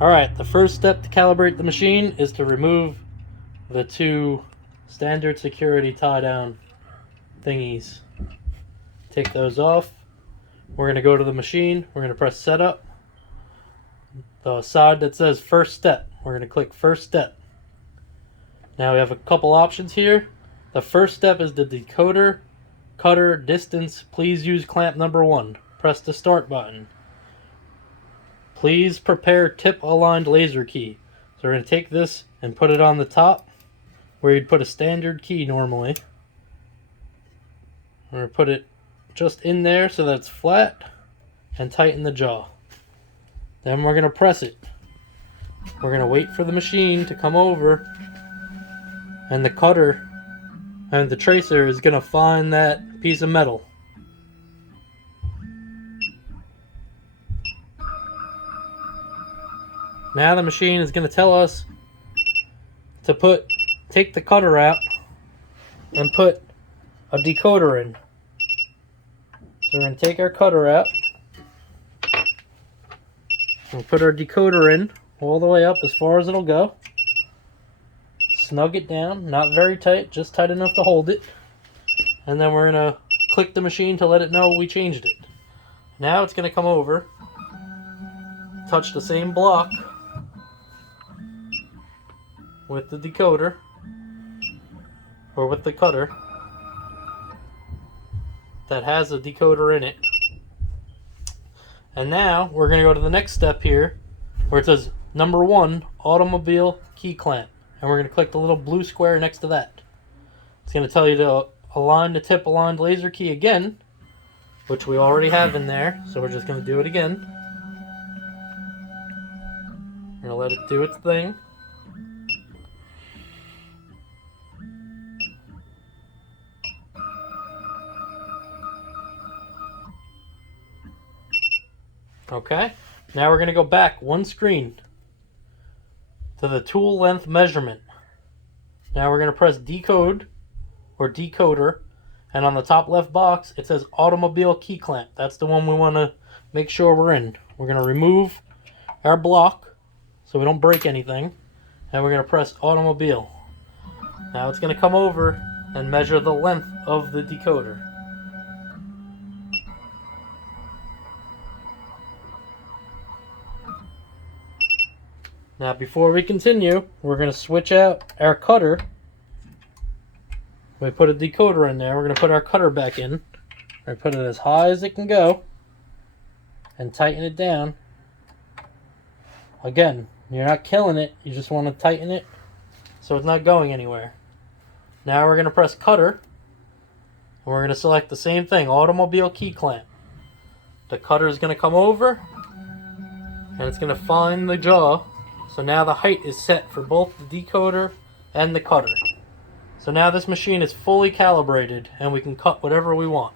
Alright, the first step to calibrate the machine is to remove the two standard security tie-down thingies. Take those off. We're going to go to the machine. We're going to press setup. The side that says first step, we're going to click first step. Now we have a couple options here. The first step is the decoder cutter distance. Please use clamp number 1. Press the start button. Please prepare tip aligned laser key. So we're going to take this and put it on the top where you'd put a standard key normally. We're going to put it just in there so that it's flat and tighten the jaw. Then we're going to press it. We're going to wait for the machine to come over, and the cutter and the tracer is going to find that piece of metal. Now the machine is going to tell us to take the cutter out and put a decoder in. So we're going to take our cutter out. We'll put our decoder in all the way up as far as it'll go. Snug it down, not very tight, just tight enough to hold it. And then we're going to click the machine to let it know we changed it. Now it's going to come over, touch the same block with the decoder, or with the cutter that has a decoder in it. And now we're going to go to the next step here where it says number 1 automobile key clamp, and we're going to click the little blue square next to that. It's going to tell you to align the tip aligned laser key again, which we already have in there, so we're just going to do it again. We're going to let it do its thing. Okay, now we're going to go back one screen to the tool length measurement. Now we're going to press decode or decoder, and on the top left box it says automobile key clamp. That's the one we want to make sure we're in. We're going to remove our block so we don't break anything, and we're going to press automobile. Now it's going to come over and measure the length of the decoder. Now before we continue, we're going to switch out our cutter. We put a decoder in there. We're going to put our cutter back in. We're going to put it as high as it can go and tighten it down. Again, you're not killing it. You just want to tighten it so it's not going anywhere. Now we're going to press cutter. And we're going to select the same thing, automobile key clamp. The cutter is going to come over and it's going to find the jaw. So now the height is set for both the decoder and the cutter. So now this machine is fully calibrated and we can cut whatever we want.